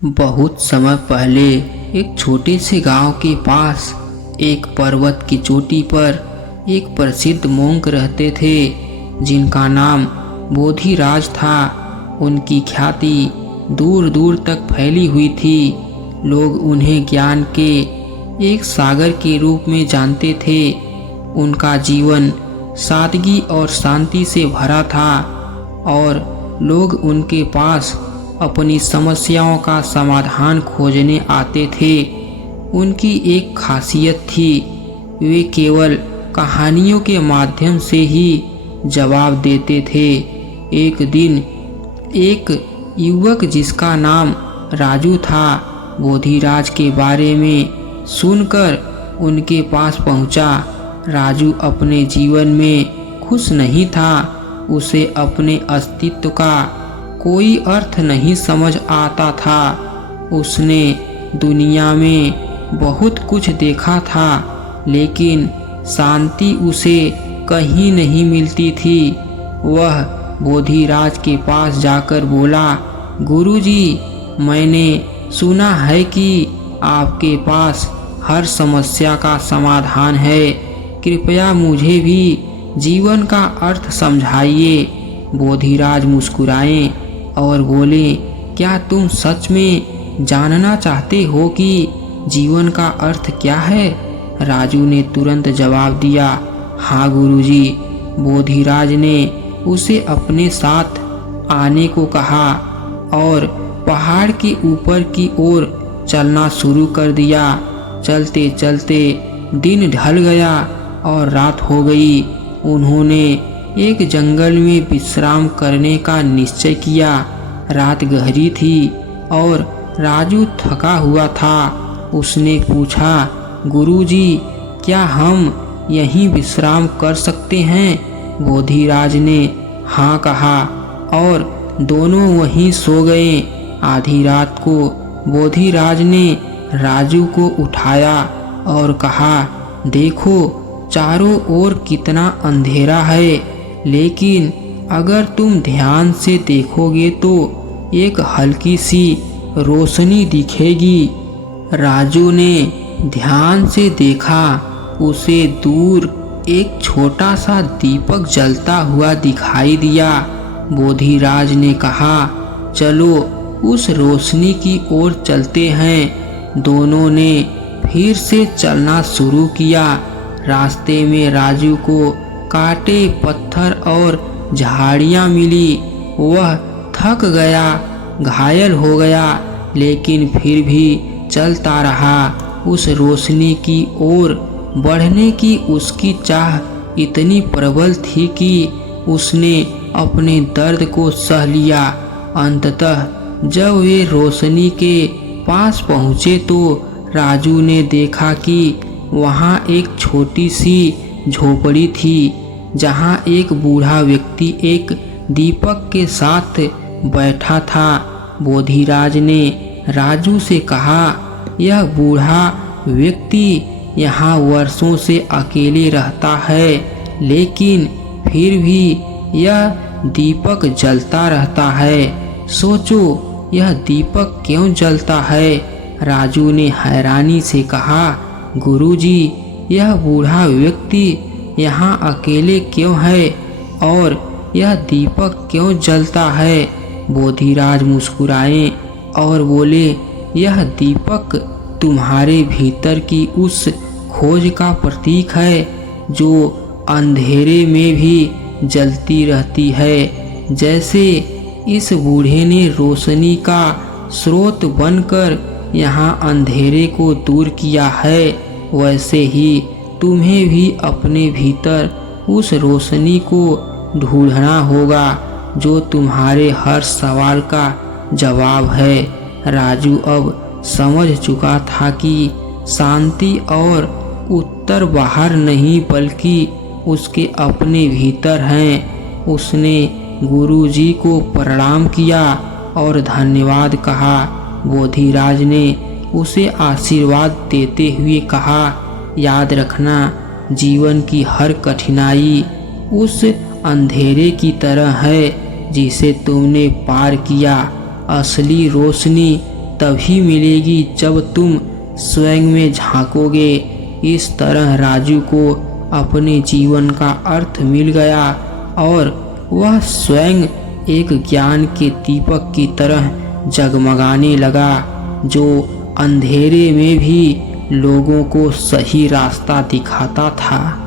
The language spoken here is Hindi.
बहुत समय पहले एक छोटे से गांव के पास एक पर्वत की चोटी पर एक प्रसिद्ध मोंक रहते थे जिनका नाम बोधिराज था। उनकी ख्याति दूर दूर तक फैली हुई थी। लोग उन्हें ज्ञान के एक सागर के रूप में जानते थे। उनका जीवन सादगी और शांति से भरा था और लोग उनके पास अपनी समस्याओं का समाधान खोजने आते थे। उनकी एक खासियत थी, वे केवल कहानियों के माध्यम से ही जवाब देते थे। एक दिन एक युवक जिसका नाम राजू था, बोधिराज के बारे में सुनकर उनके पास पहुंचा। राजू अपने जीवन में खुश नहीं था। उसे अपने अस्तित्व का कोई अर्थ नहीं समझ आता था। उसने दुनिया में बहुत कुछ देखा था, लेकिन शांति उसे कहीं नहीं मिलती थी। वह बोधिराज के पास जाकर बोला, गुरुजी, मैंने सुना है कि आपके पास हर समस्या का समाधान है। कृपया मुझे भी जीवन का अर्थ समझाइए। बोधिराज मुस्कुराए और बोले, क्या तुम सच में जानना चाहते हो कि जीवन का अर्थ क्या है? राजू ने तुरंत जवाब दिया, हाँ गुरुजी। बोधिराज ने उसे अपने साथ आने को कहा और पहाड़ के ऊपर की ओर चलना शुरू कर दिया। चलते चलते दिन ढल गया और रात हो गई। उन्होंने एक जंगल में विश्राम करने का निश्चय किया। रात गहरी थी और राजू थका हुआ था। उसने पूछा, गुरुजी, क्या हम यहीं विश्राम कर सकते हैं? बोधिराज ने हाँ कहा और दोनों वहीं सो गए। आधी रात को बोधिराज ने राजू को उठाया और कहा, देखो चारों ओर कितना अंधेरा है, लेकिन अगर तुम ध्यान से देखोगे तो एक हल्की सी रोशनी दिखेगी। राजू ने ध्यान से देखा। उसे दूर एक छोटा सा दीपक जलता हुआ दिखाई दिया। बोधिराज ने कहा, चलो उस रोशनी की ओर चलते हैं। दोनों ने फिर से चलना शुरू किया। रास्ते में राजू को कांटे, पत्थर और झाड़ियाँ मिली। वह थक गया, घायल हो गया, लेकिन फिर भी चलता रहा। उस रोशनी की ओर बढ़ने की उसकी चाह इतनी प्रबल थी कि उसने अपने दर्द को सह लिया। अंततः जब वे रोशनी के पास पहुँचे तो राजू ने देखा कि वहाँ एक छोटी सी झोपड़ी थी, जहाँ एक बूढ़ा व्यक्ति एक दीपक के साथ बैठा था। बोधिराज ने राजू से कहा, यह बूढ़ा व्यक्ति यहाँ वर्षों से अकेले रहता है, लेकिन फिर भी यह दीपक जलता रहता है। सोचो, यह दीपक क्यों जलता है? राजू ने हैरानी से कहा, गुरुजी, यह बूढ़ा व्यक्ति यहाँ अकेले क्यों है और यह दीपक क्यों जलता है? बोधिराज मुस्कुराए और बोले, यह दीपक तुम्हारे भीतर की उस खोज का प्रतीक है जो अंधेरे में भी जलती रहती है। जैसे इस बूढ़े ने रोशनी का स्रोत बनकर यहाँ अंधेरे को दूर किया है, वैसे ही तुम्हें भी अपने भीतर उस रोशनी को ढूंढना होगा जो तुम्हारे हर सवाल का जवाब है। राजू अब समझ चुका था कि शांति और उत्तर बाहर नहीं बल्कि उसके अपने भीतर हैं। उसने गुरुजी को प्रणाम किया और धन्यवाद कहा। बोधिराज ने उसे आशीर्वाद देते हुए कहा, याद रखना, जीवन की हर कठिनाई उस अंधेरे की तरह है जिसे तुमने पार किया। असली रोशनी तभी मिलेगी जब तुम स्वयं में झांकोगे। इस तरह राजू को अपने जीवन का अर्थ मिल गया और वह स्वयं एक ज्ञान के दीपक की तरह जगमगाने लगा, जो अंधेरे में भी लोगों को सही रास्ता दिखाता था।